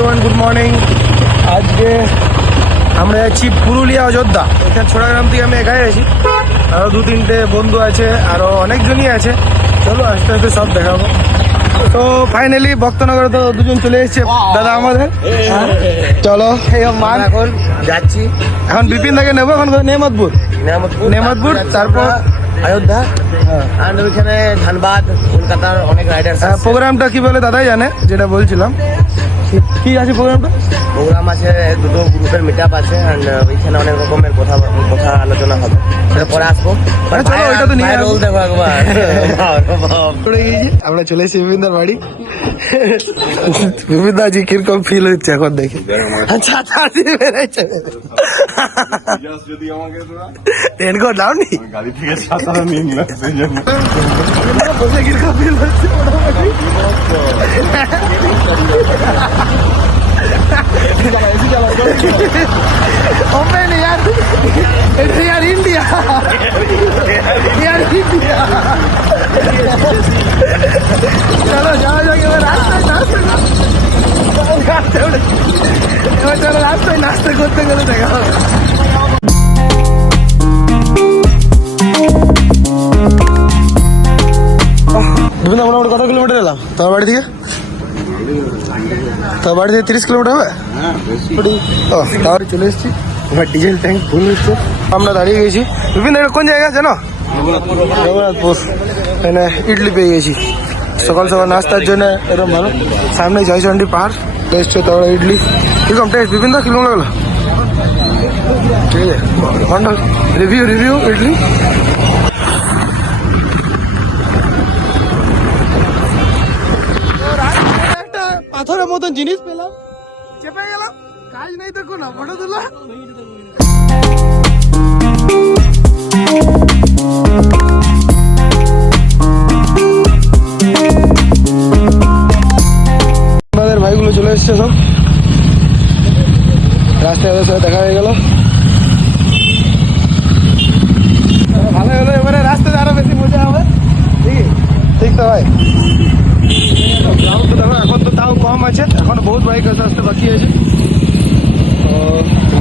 Everyone, good morning. আজকে আমরা যাচ্ছি পুরুলিয়া অযোধ্যা। এখানে ছোড়াগ্রাম থেকে আমি একাই আছি, আরও 2-3টে বন্ধু আছে, আরও অনেকজনই আছে। চলো আস্তে আস্তে সব দেখাবো। তো ফাইনালি ভক্তনগরে তো দুজন চলে এসেছে দাদা আমাদের। চলো মান এখন যাচ্ছি, এখন বিপিন দাকে নেবো। এখন নেমতপুর, নেমতপুর, তারপর অযোধ্যা আর ওইখানে ধানবাদ, কলকাতার অনেক রাইডার। প্রোগ্রামটা কি বলে দাদাই জানে, যেটা বলছিলাম। কি আছে প্রোগ্রামটা? প্রোগ্রাম আছে, দুটো গ্রুপের মিট আপ আছে, and ওইখানে অনেক রকমের কথা আলোচনা হবে। পরে আসবো। চলো ওইটা তো নিয়ে রোল দেখো একবার। আমরা চলে এসেছি বিপিনদার বাড়ি। বিপিনদা জি কিরকম ফিল হচ্ছে এখন দেখে? আচ্ছা রেনকোট নাওনি? গাড়ি থেকে ছাতাটা নিয়ে নিলাম সেই জন্য। বসে কিরকম ফিল হচ্ছে মোটামুটি? ओपन यार, इट्स यार इंडिया, यार इंडिया। चलो जाओ एবার চলো রাস্তায় নাস্তা করতে গেলে দেখা হবে। বিভিন্ন মোটামুটি কত কিলোমিটার এলাম তোমার বাড়ি থেকে? তো বাড়ি থেকে 30 কিলোমিটার হবে। তাহলে চলে এসেছি। এবার ডিজেল ট্যাঙ্ক ফুল হচ্ছে, আমরা দাঁড়িয়ে গেছি। বিভিন্ন কোন জায়গা জানো? রঘুনাথপুর। এখানে ইডলি পেয়ে গেছি সকাল সকাল নাস্তার জন্য, এরকম ভালো। সামনে জয়চন্ডী পাহাড় এসছে, তারপরে ইডলি। কিরকম টেস্ট বিভিন্ন কিরকম লাগলো? ঠিক আছে, রিভিউ ইডলি। পাথরের মতন জিনিস পেলাম, চেপে গেলাম, কাজ নেই তো কোনো ফটো তোলা। আমাদের ভাইগুলো চলে এসছে সব, রাস্তায় ওদের সাথে দেখা হয়ে গেল। ভালো হলো, এবারে রাস্তাতে আরো বেশি মজা হবে। ঠিক তো ভাই? এখন তো তাও কম আছে, এখন বহুত বাইক আসতে বাকি আছে।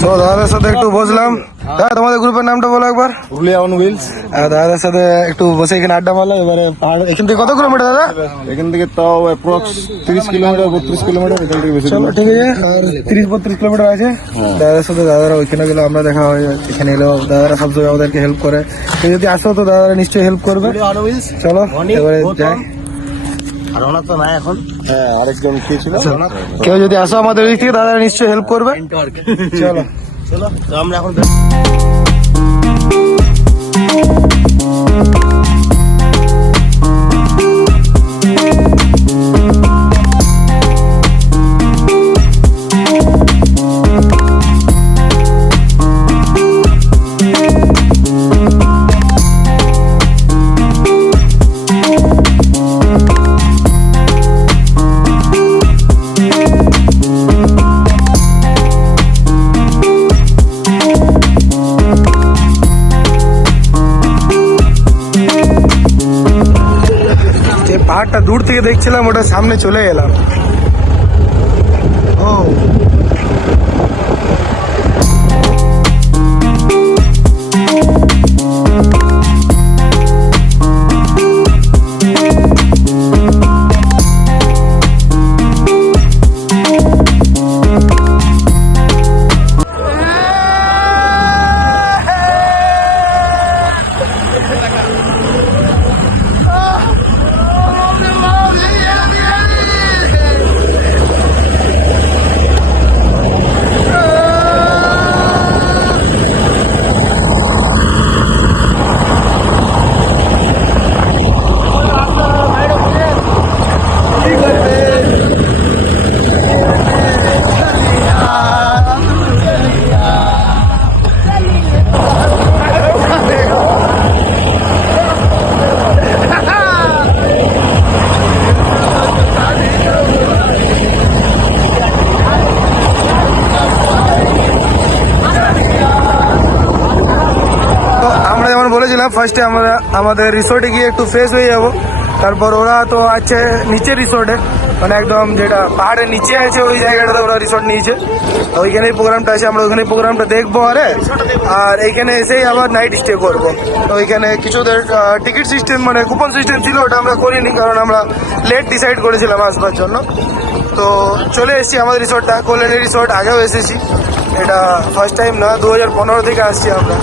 তো দাদাদের সাথে একটু বসলাম। দাদা তোমাদের গ্রুপের নামটা বলো একবার। Purulia on wheels. দাদাদের সাথে একটু বসে এখানে আড্ডা মারলাম। এবারে এখান থেকে কত কিলোমিটার দাদা? এখান থেকে তাও অ্যাপ্রক্স 30 কিলোমিটার 32 কিলোমিটার, এখান থেকে বেশি। চলো ঠিক আছে, আর 30-32 কিলোমিটার আছে। দাদাদের সাথে দাদারা ওইখানে গেলে আমরা দেখা হয়, এখানে এলেও দাদারা সবসময় আমাদেরকে হেল্প করে। কেউ যদি আসো তো দাদারা নিশ্চয়ই হেল্প করবে। চলো এবারে যাই। আর ওনার তো নাই এখন। হ্যাঁ, আরেকজন কে ছিল? কেউ যদি আসো আমাদের দিক থেকে, দাদারা নিশ্চয়ই হেল্প করবে। চলো তো আমরা এখন পাহাড়টা দূর থেকে দেখছিলাম, ওটা সামনে চলে এলাম। ও ফার্স্টে আমরা আমাদের রিসোর্টে গিয়ে একটু ফ্রেশ হয়ে যাব। তারপর ওরা তো আছে নিচে রিসোর্টে, মানে একদম যেটা পাহাড়ের নিচে আছে ওই জায়গাটাতে ওরা রিসোর্ট নিয়েছে। ওইখানেই প্রোগ্রামটা আছে, আমরা ওইখানে প্রোগ্রামটা দেখবো আর এইখানে এসেই আবার নাইট স্টে করবো। তো ওইখানে কিছুদের টিকিট সিস্টেম মানে কুপন সিস্টেম ছিল, ওটা আমরা করিনি কারণ আমরা লেট ডিসাইড করেছিলাম আসবার জন্য। তো চলে এসেছি আমাদের রিসোর্টটা, কল্যাণী রিসোর্ট। আগেও এসেছি, এটা ফার্স্ট টাইম না, 2015 থেকে আসছি আমরা।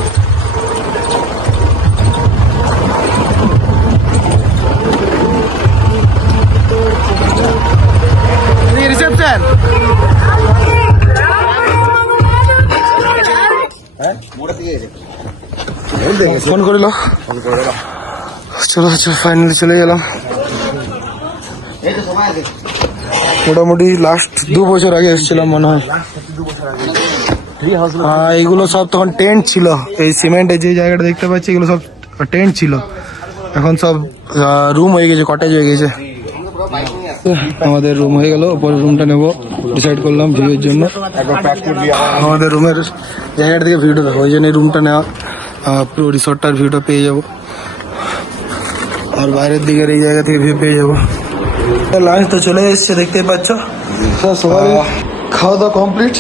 রিসেপশন ফোন করিল, চলো ফাইনালি চলে গেলাম। মোটামুটি লাস্ট 2 বছর আগে এসেছিলাম মনে হয়। এইগুলো সব তখন টেন্ট ছিল, এই সিমেন্টের যে জায়গাটা দেখতে পাচ্ছি এগুলো সব টেন্ট ছিল, এখন সব রুম হয়ে গেছে, কটেজ হয়ে গেছে। আমাদের রুম হয়ে গেল, পরে রুমটা নেবো ডিসাইড করলাম ভিউয়ের জন্য। আমাদের রুমের জায়গাটা থেকে ভিউটা দেখো, ওই জন্য রুমটা নেওয়া, পুরো রিসোর্টটার ভিউটা পেয়ে যাবো, আর বাইরের দিকের এই জায়গা থেকে ভিউ পেয়ে যাবো। লাঞ্চ তো চলে এসছে দেখতেই পাচ্ছ, সবাই খাওয়া দাওয়া কমপ্লিট।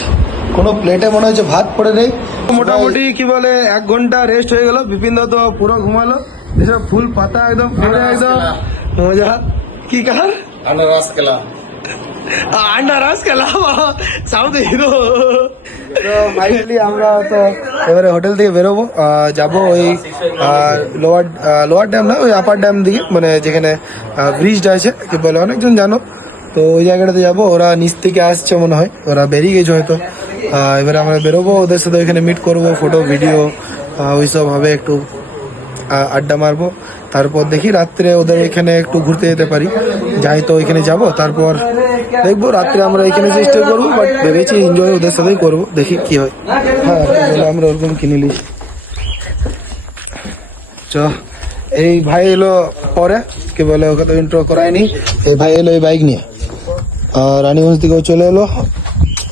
কোনো প্লেটে মনে হচ্ছে ভাত পড়ে নেই। মোটামুটি কি বলে 1 ঘন্টা রেস্ট হয়ে গেল। বিপিন দা তো পুরো ঘুমালো, এসব ফুল পাতা একদম পুরো একদম মজা। কি কার আন্ডা রাস খেলা সাউথ হিরো। তো ফাইনালি আমরা তো এবারে হোটেল থেকে বেরোবো, যাবো ওই লোয়ার ড্যাম না, ওই আপার ড্যাম দিকে, মানে যেখানে ব্রিজটা আছে কি বলে অনেকজন জানো। তো ওই জায়গাটাতে যাবো, ওরা নিচ থেকে আসছে মনে হয়, ওরা বেরিয়ে গেছে হয়তো। এবারে আমরা বেরোবো, ওদের সাথে ওইখানে মিট করবো, ফটো ভিডিও ওইসব হবে, একটু আড্ডা মারবো। তারপর দেখি রাত্রে ওদের এখানে একটু ঘুরতে যেতে পারি, যাই তো ওইখানে যাব। তারপর দেখবো রাত্রে আমরা এখানে যে স্টে করবো, বাট ভেবেছি এনজয় ওদের সাথেই করবো, দেখি কি হয়। হ্যাঁ আমরা ওরকম কিনে নিস। চ এই ভাই এলো পরে, কি বলে ওকে তো ইন্ট্রো করায়নি। এই ভাই এলো এই বাইক নিয়ে, রানীগঞ্জ থেকেও চলে এলো,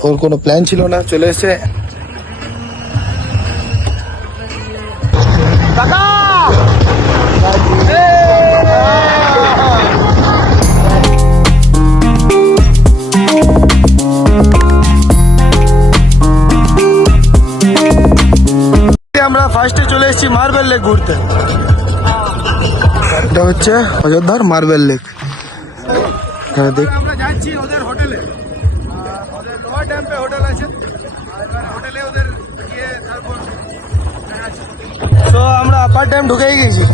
ওর কোনো প্ল্যান ছিল না, চলে এসে। আমরা ফার্স্টে চলে এসেছি মার্বেল লেক ঘুরতে। এটা হচ্ছে অযোধ্যার মার্বেল লেক। আমরা যাচ্ছি ওদের হোটেলে, ওদের লোয়ার ড্যাম্পে হোটেল আছে, হোটেলে ওদের গিয়ে তারপর তো আমরা আপার ড্যাম ঢুকেই গেছি।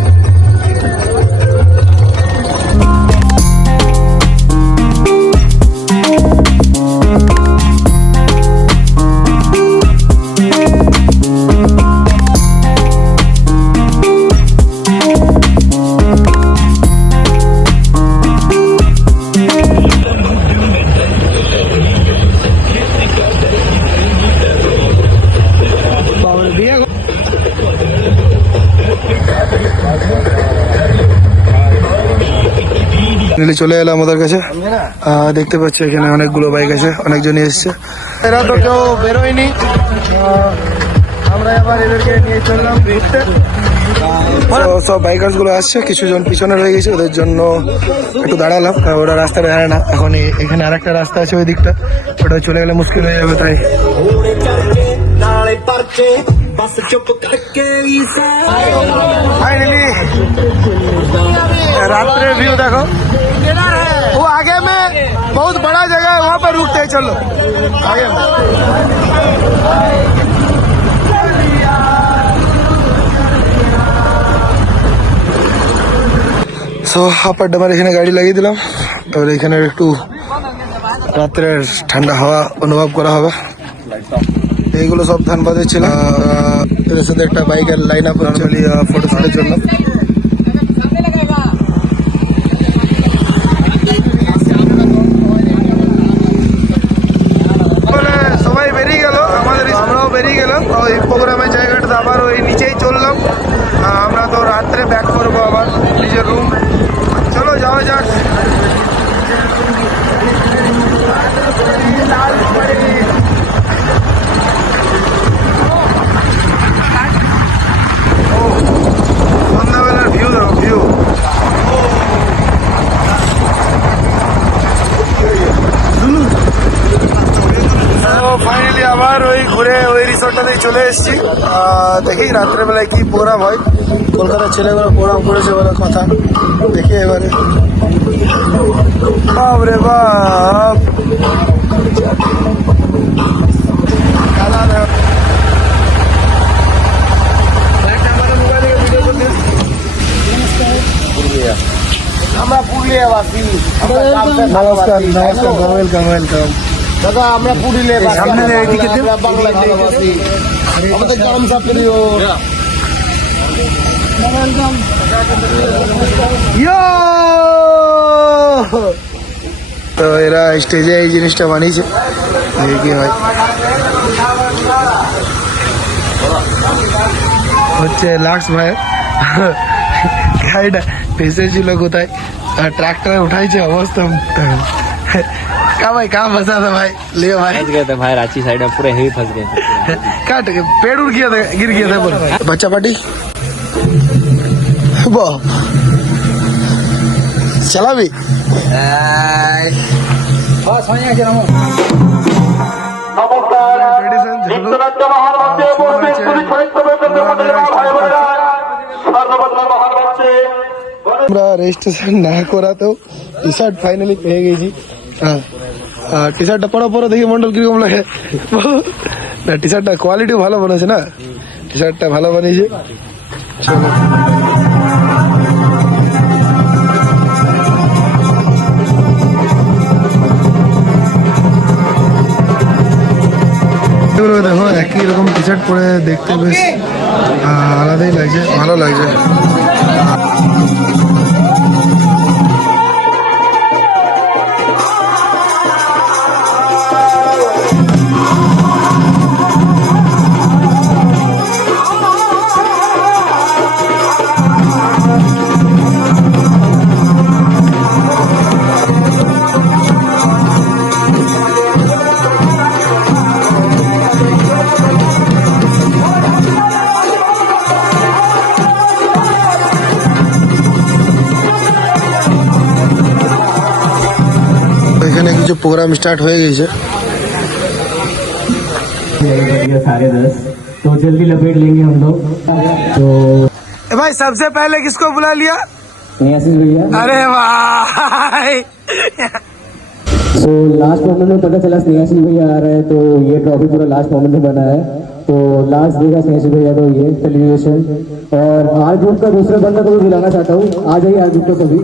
চলে এলাম ওদের কাছে, দেখতে পাচ্ছি এখানে অনেকগুলো বাইক আছে, অনেকজনই এসছে। এরা তো কেউ বেরোয়নি, আমরা এবার এদেরকে নিয়ে চললাম ঘুরতে। সব বাইকার্স গুলো আসছে, কিছুজন পিছনে রয়ে গেছে, ওদের জন্য একটু দাঁড়ালাম, ওরা রাস্তাটা জানে না। এখন এখানে আরেকটা রাস্তা আছে ওই দিকটা, ওটা চলে গেলে মুশকিল হয়ে যাবে, তাই फाइनली रात्रि व्यू देखो, वो आगे में बहुत बड़ा जगह है, वहाँ पर रुकते हैं, चलो आगे में। সো আপার ড্যামের এখানে গাড়ি লাগিয়ে দিলাম, এবার এখানে একটু রাত্রের ঠান্ডা হাওয়া অনুভব করা হবে। এইগুলো সব ধানবাদে ছিল, এদের সাথে একটা বাইকের লাইন আপ চলি ফটো শুটের জন্য। সবাই বেরিয়ে গেল, আমরাও বেরিয়ে গেলাম ওই প্রোগ্রামের জায়গাটাতে, আবার ওই নিচেই চললাম। আমরা তো রাত্রে ব্যাক করবো আবার নিজের রুম, চলো যাওয়া যাক। সন্ধ্যাবেলা ফাইনালি চলে এসেছি। দেখি রাত্রেবেলায় কি প্রোগ্রাম হয়। কলকাতার ছেলেগুলো প্রোগ্রাম করেছে বলে কথা, দেখি এবারে। বাপ রে বাপ, আমরা পুরুলিয়াবাসী। নমস্কার নমস্কার, ওয়েলকাম ওয়েলকাম। দাদা আমরা পুরুলিয়া সামনে এইদিকে দিন। বাংলা ভালোবাসি, আমাদের গ্রাম প্রিয়। ইয়ো! তো এরা স্টেজে এই জিনিসটা বানিয়েছে, দেখি কি হয়। হচ্ছে লাক্স ভাই গাড়িটা ফেসেছিল কোথায়, ट्रैक्टर उठाई छे अवस्था का भाई कहाँ फंसा था भाई? ले भाई फंस गए थे भाई, रांची साइड में पूरे हेवी फंस गए थे। काट के पेड़ उड़ गया था, गिर गया था बोलो। बच्चा पार्टी वाह, चला भी আমরা রেজিস্ট্রেশন না করাতেও টি শার্ট ফাইনালি পেয়ে গেছি। হ্যাঁ, টি শার্টটা পরো পরো দেখি মন্ডল কিরকম লাগে। না টি শার্টটা কোয়ালিটি ভালো বানিয়েছে, না টি শার্টটা ভালো বানিয়েছে। দেখো একই রকম টি শার্ট পরে দেখতে বেশ আলাদাই লাগছে, ভালো লাগছে। এখানে কিছু প্রোগ্রাম স্টার্ট হয়ে গেছে। साढ़े 10 तो जल्दी लपेट लेंगे हम लोग। तो भाई सबसे पहले किसको बुला लिया? आशीष भैया। अरे भाई तो लास्ट मोमेंट में पता चला स्नेहाशीष भैया आ रहे हैं, तो ये ट्रॉफी पूरा लास्ट मोमेंट में बना है। तो लास्ट देगा स्नेहाशीष भैया को ये सेलिब्रेशन। और आर ग्रुप का दूसरा बंदा को भी बुलाना चाहता हूँ, आ जाइए आर ग्रुप को कभी।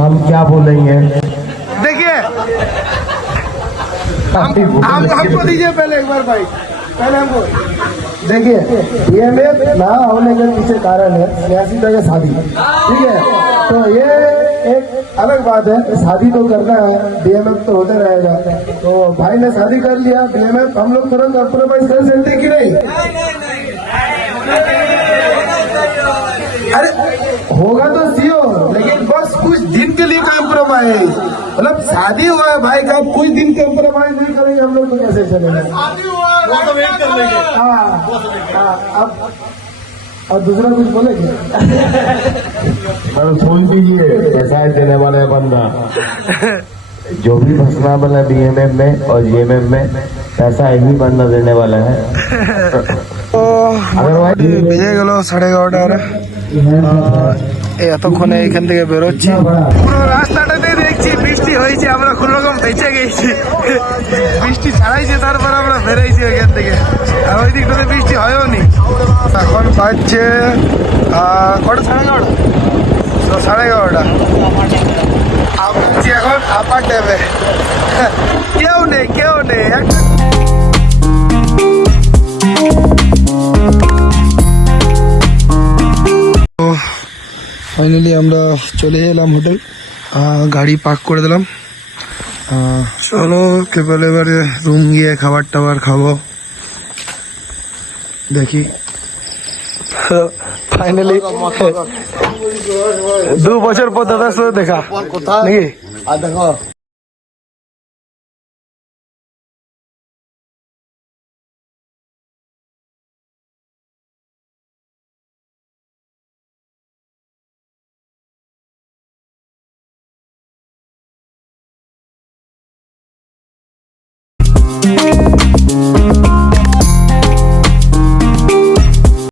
हम क्या बोलेंगे, देखिए हमको दीजिए पहले एक बार भाई, पहले हमको देखिए। DMF ना होने के पीछे कारण है स्नेहाशीष भाई का शादी, ठीक है? तो ये एक अलग बात है, शादी तो करना है, DMF तो होते रहेगा। तो भाई ने शादी कर लिया, DMF हम लोग तुरंत कॉम्प्रोमाइज कर सकते कि नहीं? अरे होगा तो सीओ, लेकिन बस कुछ दिन के लिए कॉम्प्रोमाइज, मतलब शादी हुआ है भाई का, कुछ दिन कॉम्प्रोमाइज नहीं करेंगे हम लोग तो कैसे चलेगा? हाँ, अब दूसरा कुछ बोलेंगे? सुन लीजिए, पैसा देने वाला है बंदा जो भी फंसना वाला DMF में और GMF में, पैसा यही बंदा देने वाला है। বেজে গেল 11:30। এতক্ষণে এখান থেকে বেরোচ্ছি, পুরো রাস্তাটাতে দেখছি বৃষ্টি হয়েছে, আমরা কোন রকম বেঁচে গেছি। বৃষ্টি ছাড়াইছে, তারপর আমরা বেরোইছি ওইখান থেকে, আর ওই দিকটাতে বৃষ্টি হয়ও নি। এখন বাজছে কটা, 11:30। তো 11:30 আমরা এখন আপার ড্যামে, কেউ নেই কেউ নেই। ফাইনালি আমরা চলে এলাম হোটেল, গাড়ি পার্ক করে দিলাম। চলো কেবল এবারে রুম গিয়ে খাবার টাবার খাবো, দেখি। ফাইনালি 2 বছর পর দাদার সাথে দেখা নাকি? দেখো